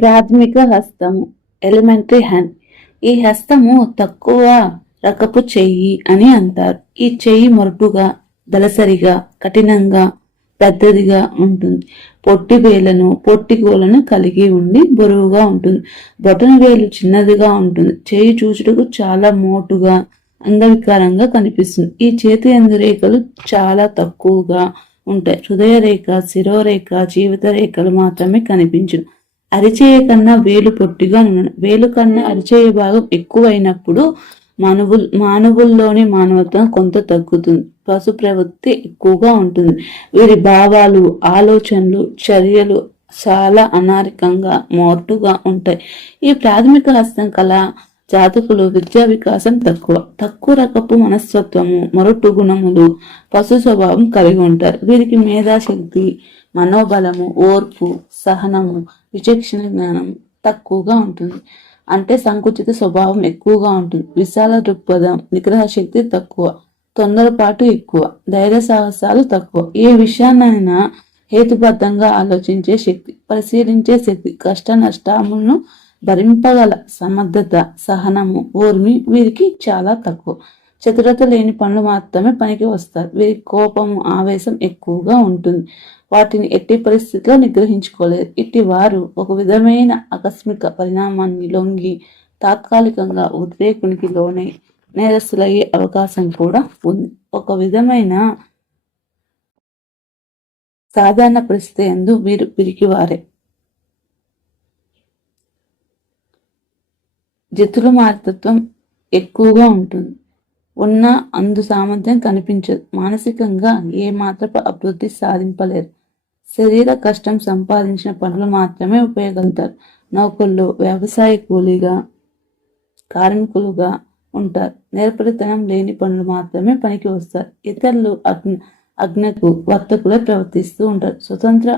ప్రాథమిక హస్తము elementary hand ఈ హస్తము తక్కువ రకపు చెయ్యి అని అంటారు. ఈ చెయ్యి మొరటుగా దలసరిగా కఠినంగా పెద్దదిగా ఉంటుంది. పొట్టి వేలను పొట్టి గోలను కలిగి ఉండి బరువుగా ఉంటుంది. బొటన వేలు చిన్నదిగా ఉంటుంది. చేయి చూచుటకు చాలా మోటుగా అంగవికారంగా కనిపిస్తుంది. ఈ చేతి ఎందు రేఖలు చాలా తక్కువగా ఉంటాయి. హృదయ రేఖ శిరోరేఖ జీవిత రేఖలు మాత్రమే కనిపించను. అరిచేయ కన్నా వేలు పొట్టిగా వేలు కన్నా అరిచేయ భాగం ఎక్కువైనప్పుడు మానవు మానవుల్లోని మానవత్వం కొంత తగ్గుతుంది. పశు ప్రవృత్తి ఎక్కువగా ఉంటుంది. వీరి భావాలు ఆలోచనలు చర్యలు చాలా అనారికంగా మోటుగా ఉంటాయి. ఈ ప్రాథమిక హస్తం కళ జాతకులు విద్యా వికాసం తక్కువ. తక్కువ రకపు మనస్తత్వము మొరటు గుణములు పశు స్వభావం కలిగి ఉంటారు. వీరికి మేధాశక్తి మనోబలము ఓర్పు సహనము విచక్షణ జ్ఞానం తక్కువగా ఉంటుంది. అంటే సంకుచిత స్వభావం ఎక్కువగా ఉంటుంది. విశాల దృక్పథం నిగ్రహ శక్తి తక్కువ తొందరపాటు ఎక్కువ ధైర్య సాహసాలు తక్కువ. ఏ విషయాన్నైనా హేతుబద్ధంగా ఆలోచించే శక్తి పరిశీలించే శక్తి కష్ట నష్టాలను భరింపగల సమర్థత సహనము ఓర్మి వీరికి చాలా తక్కువ. చతురత లేని పనులు మాత్రమే పనికి వస్తారు వీరికి కోపము ఆవేశం ఎక్కువగా ఉంటుంది. వాటిని ఎట్టి పరిస్థితిలో నిగ్రహించుకోలేరు ఇట్టి వారు ఒక విధమైన ఆకస్మిక పరిణామాన్ని లొంగి తాత్కాలికంగా ఉద్రేకునికి లోనై నేరస్తులయ్యే అవకాశం కూడా ఉంది. ఒక విధమైన సాధారణ పరిస్థితి ఎందు వీరు పిరికివారే. జతుల మార్తత్వం ఎక్కువగా ఉంటుంది. ఉన్న అందు సామర్థ్యం కనిపించదు. మానసికంగా ఏ మాత్రపు అభివృద్ధి సాధింపలేరు. శరీర కష్టం సంపాదించిన పనులు మాత్రమే ఉపయోగలుగుతారు నౌకల్లో వ్యవసాయ కూలీగా కార్మికులుగా ఉంటారు. నేర్పరితనం లేని పనులు మాత్రమే పనికి వస్తారు ఇతరులు అగ్ని అగ్నకు వర్తకులే ప్రవర్తిస్తూ ఉంటారు. స్వతంత్ర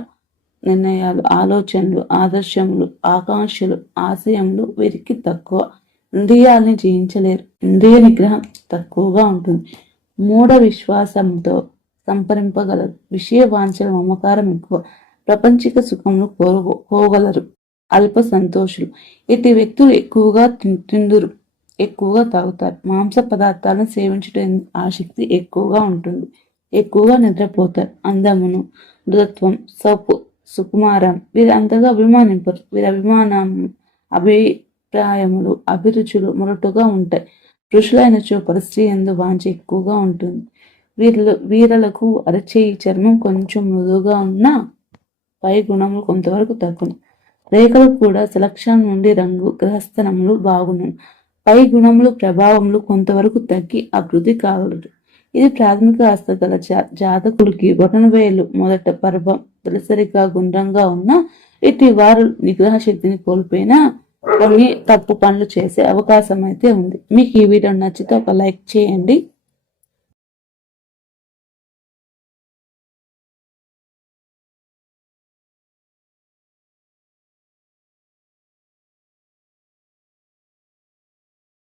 నిర్ణయాలు ఆలోచనలు ఆదర్శములు ఆకాంక్షలు ఆశయములు వీరికి తక్కువ. ఇంద్రియాలని జయించలేరు. ఇంద్రియ నిగ్రహం తక్కువగా ఉంటుంది. మూఢ విశ్వాసంతో సంపరింపగలరు. విషయ వాంఛల మమకారం ఎక్కువ. ప్రపంచిక సుఖములు కోరు కోగలరు అల్ప సంతోషులు. ఇటు వ్యక్తులు ఎక్కువగా తిందురు. ఎక్కువగా తాగుతారు. మాంస పదార్థాలను సేవించడం ఆసక్తి ఎక్కువగా ఉంటుంది. ఎక్కువగా నిద్రపోతారు. అందమును మృదత్వం సోపు సుకుమారం. వీరు అంతగా అభిమానింపరు. వీరి అభిమానం అభిప్రాయములు అభిరుచులు మొరటుగా ఉంటాయి. పురుషులైనచో పరిస్థితి ఎందు వాంఛ ఎక్కువగా ఉంటుంది. వీరిలో వీరలకు అరచేయి చర్మం కొంచెం మృదువుగా ఉన్నా పై గుణములు కొంతవరకు తగ్గును రేఖలు కూడా సెలక్షన్ నుండి రంగు గ్రహస్థనములు బాగును పై గుణములు ప్రభావములు కొంతవరకు తగ్గి అభివృద్ధి కాగలదు ఇది ప్రాథమిక హస్తగల గల జాతకులకి బొటనవేలు మొదట పర్వం తొలిసరిగా గుండ్రంగా ఉన్న ఇటు వారు నిగ్రహ శక్తిని కోల్పోయినా కొన్ని తప్పు పనులు చేసే అవకాశం అయితే ఉంది. మీకు ఈ వీడియో నచ్చితే ఒక లైక్ చేయండి.